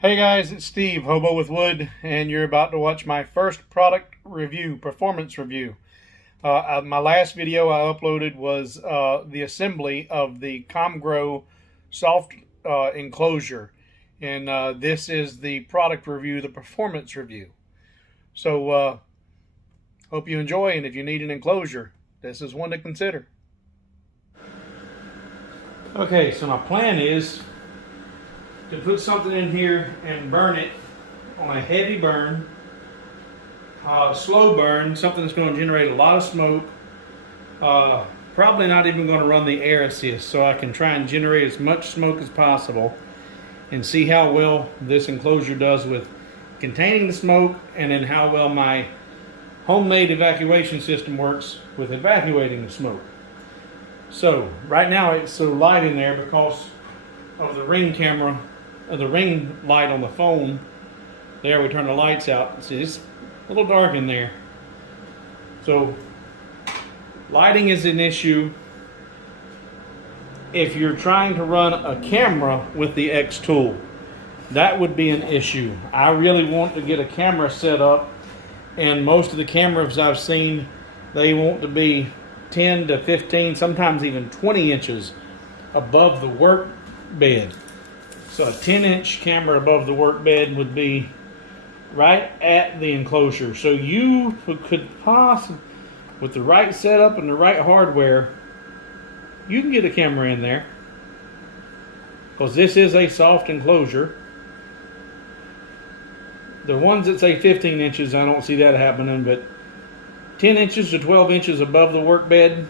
Hey guys, it's Steve, Hobo with Wood, and you're about to watch my first product review, performance review. My last video I uploaded was the assembly of the Comgrow Soft Enclosure, and this is the product review, the performance review. So hope you enjoy, and if you need an enclosure, this is one to consider. Okay, so my plan is to put something in here and burn it on a heavy burn, slow burn, something that's going to generate a lot of smoke. Probably not even going to run the air assist, so I can try and generate as much smoke as possible and see how well this enclosure does with containing the smoke, and then how well my homemade evacuation system works with evacuating the smoke. So right now it's so light in there because of the Ring camera, the Ring light on the phone. There, we turn the lights out. See, it's a little dark in there. So lighting is an issue if you're trying to run a camera with the X tool. That would be an issue. I really want to get a camera set up, and most of the cameras I've seen, they want to be 10 to 15, sometimes even 20 inches above the work bed. So a 10-inch camera above the work bed would be right at the enclosure. So you could possibly, with the right setup and the right hardware, you can get a camera in there, because this is a soft enclosure. The ones that say 15 inches, I don't see that happening, but 10 inches to 12 inches above the work bed,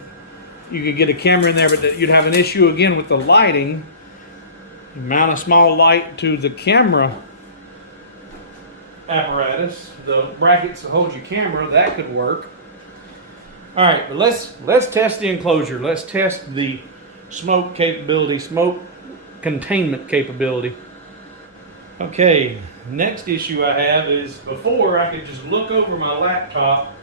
you could get a camera in there, but you'd have an issue again with the lighting. You mount a small light to the camera apparatus, the brackets that hold your camera, that could work. All right, but let's test the enclosure. Let's test the smoke capability, smoke containment capability. Okay, next issue I have is, before I could just look over my laptop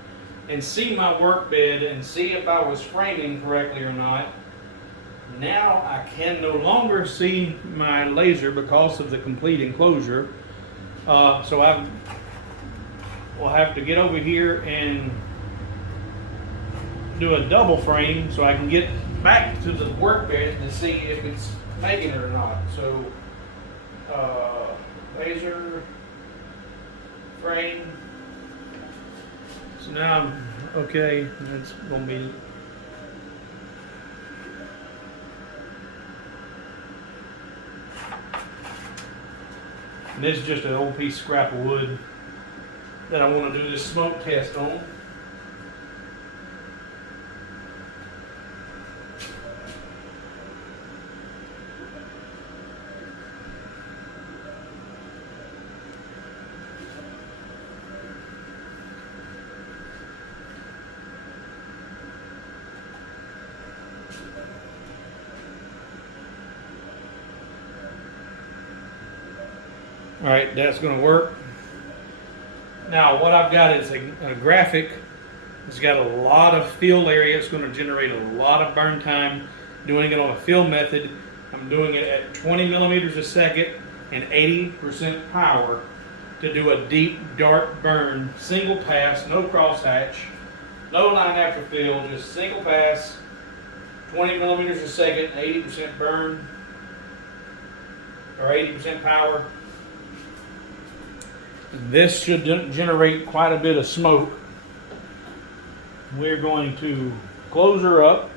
and see my work bed and see if I was framing correctly or not. Now I can no longer see my laser because of the complete enclosure. So I will have to get over here and do a double frame so I can get back to the work bed to see if it's making it or not. So laser frame. So now I'm okay. That's gonna be. And this is just an old piece of scrap of wood that I want to do this smoke test on. All right, that's going to work. Now what I've got is a graphic. It's got a lot of fill area. It's going to generate a lot of burn time doing it on a fill method. I'm doing it at 20 millimeters a second and 80% power to do a deep, dark burn, single pass, no crosshatch, no line after fill, just single pass, 20 millimeters a second, 80% burn, or 80% power. This should generate quite a bit of smoke. We're going to close her up.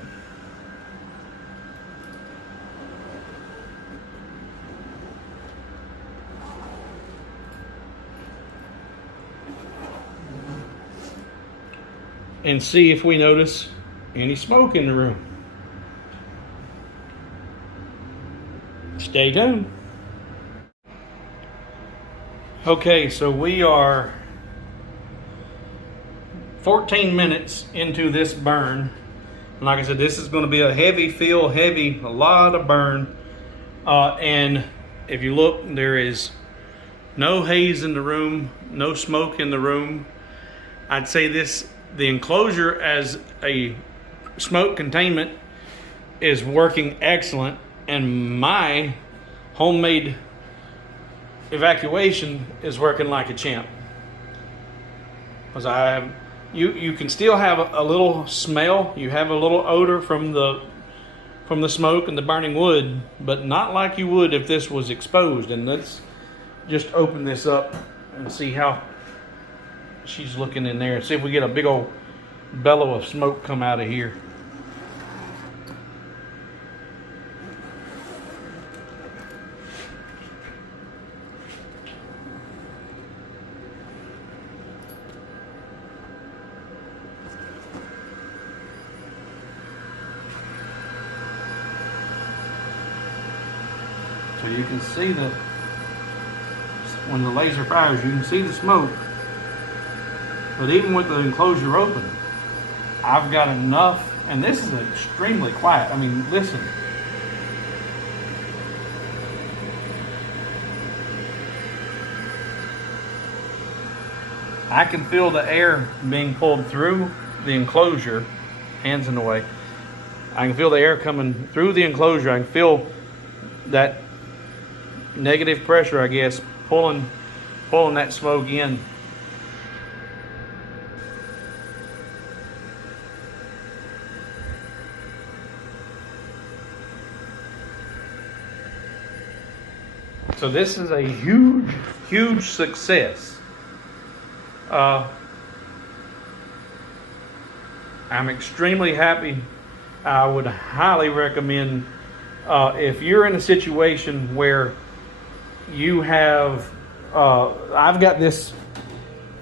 And see if we notice any smoke in the room. Stay tuned. Okay, so we are 14 minutes into this burn. And like I said, this is going to be a heavy fill, a lot of burn. And if you look, there is no haze in the room, no smoke in the room. I'd say the enclosure as a smoke containment is working excellent, and my homemade evacuation is working like a champ. Because you can still have a little smell, you have a little odor from the smoke and the burning wood, but not like you would if this was exposed. And let's just open this up and see how she's looking in there, and see if we get a big old bellow of smoke come out of here. So you can see when the laser fires, you can see the smoke. But even with the enclosure open, I've got enough, and this is extremely quiet. I mean, listen. I can feel the air being pulled through the enclosure, hands in the way. I can feel the air coming through the enclosure. I can feel that negative pressure, I guess, pulling that smoke in. So this is a huge, huge success. I'm extremely happy. I would highly recommend, if you're in a situation where you have, I've got this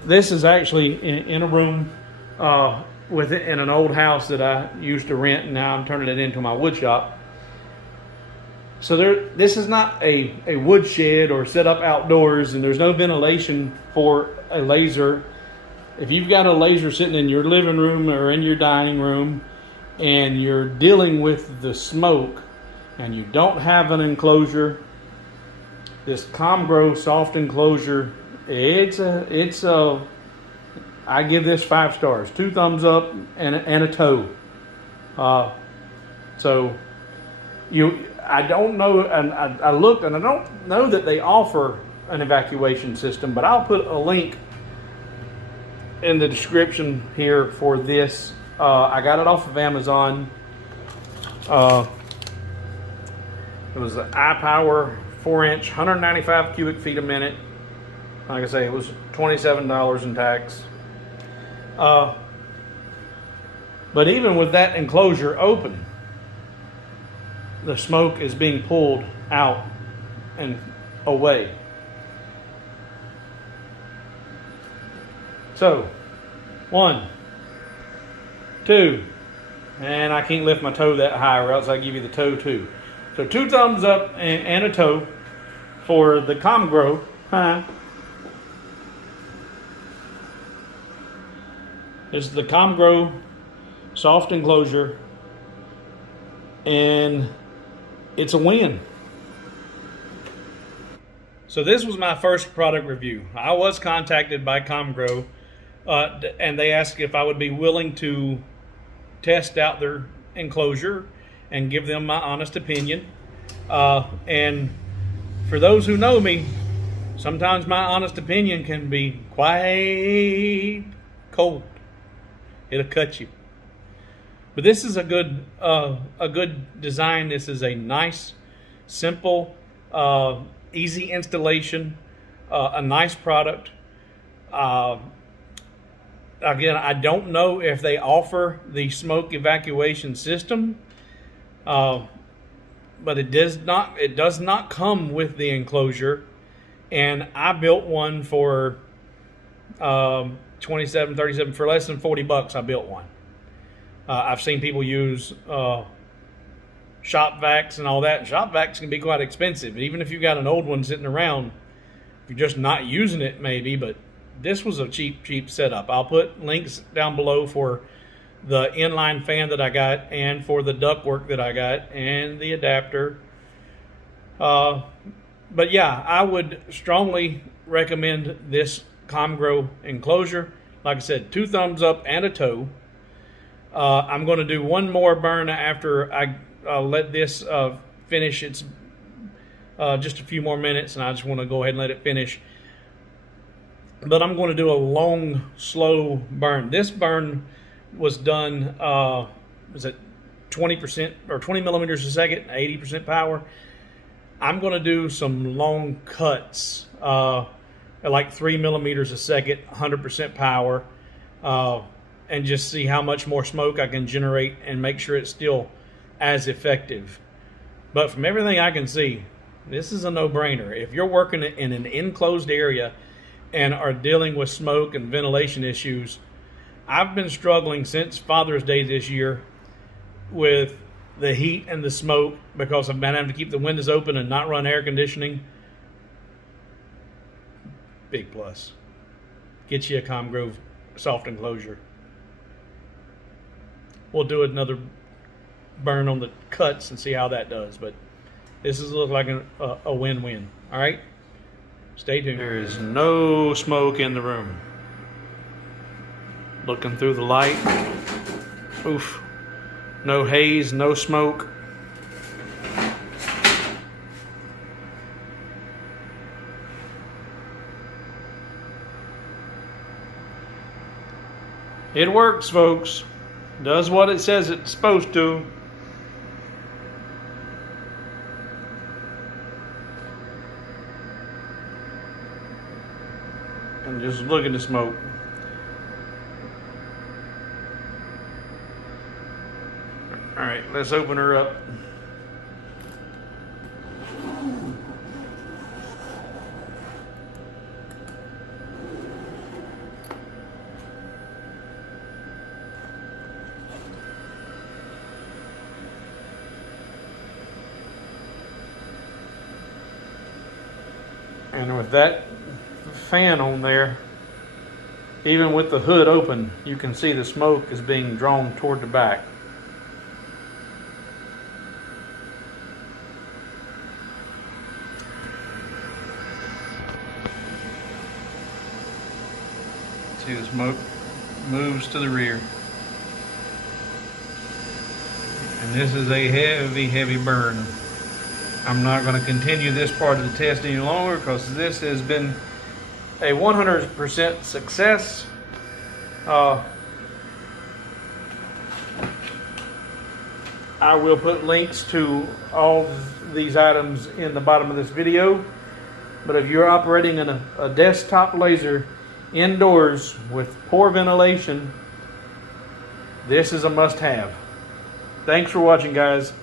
is actually in a room in an old house that I used to rent, and now I'm turning it into my wood shop. So this is not a wood shed or set up outdoors, and there's no ventilation for a laser. If you've got a laser sitting in your living room or in your dining room, and you're dealing with the smoke, and you don't have an enclosure, this Comgrow Soft Enclosure, I give this 5 stars, 2 thumbs up and a toe. I don't know, and I looked, and I don't know that they offer an evacuation system, but I'll put a link in the description here for this. I got it off of Amazon. It was the iPower 4-inch, 195 cubic feet a minute. Like I say, it was $27 in tax. But even with that enclosure open, the smoke is being pulled out and away. So, 1, 2, and I can't lift my toe that high, or else I give you the toe too. So 2 thumbs up and a toe for the Comgrow. This is the Comgrow Soft Enclosure, and it's a win. So this was my first product review. I was contacted by Comgrow, and they asked if I would be willing to test out their enclosure and give them my honest opinion. And for those who know me, sometimes my honest opinion can be quite cold. It'll cut you. But this is a good design. This is a nice, simple, easy installation, a nice product. Again, I don't know if they offer the smoke evacuation system, but it does not come with the enclosure. And I built one for $27, $37 for less than $40. I built one. I've seen people use shop vacs and all that. Shop vacs can be quite expensive, even if you've got an old one sitting around. If you're just not using it, maybe. But this was a cheap setup. I'll put links down below for the inline fan that I got, and for the ductwork that I got, and the adapter. But yeah, I would strongly recommend this Comgrow enclosure. Like I said, 2 thumbs up and a toe. I'm going to do one more burn after I let this finish its just a few more minutes, and I just want to go ahead and let it finish. But I'm going to do a long, slow burn. This burn was done, was it 20% or 20 millimeters a second, 80% power. I'm going to do some long cuts at like 3 millimeters a second, 100% power, and just see how much more smoke I can generate and make sure it's still as effective. But from everything I can see, this is a no-brainer. If you're working in an enclosed area and are dealing with smoke and ventilation issues, I've been struggling since Father's Day this year with the heat and the smoke because I've been having to keep the windows open and not run air conditioning. Big plus. Get you a Comgrow Soft Enclosure. We'll do another burn on the cuts and see how that does, but this is look like a win-win. All right, stay tuned. There is no smoke in the room. Looking through the light, oof, no haze, no smoke. It works, folks. Does what it says it's supposed to. And just look at the smoke. All right, let's open her up. And with that fan on there, even with the hood open, you can see the smoke is being drawn toward the back. See, the smoke moves to the rear. And this is a heavy, heavy burn. I'm not going to continue this part of the test any longer because this has been a 100% success. I will put links to all these items in the bottom of this video. But if you're operating in a desktop laser indoors with poor ventilation, this is a must-have. Thanks for watching, guys.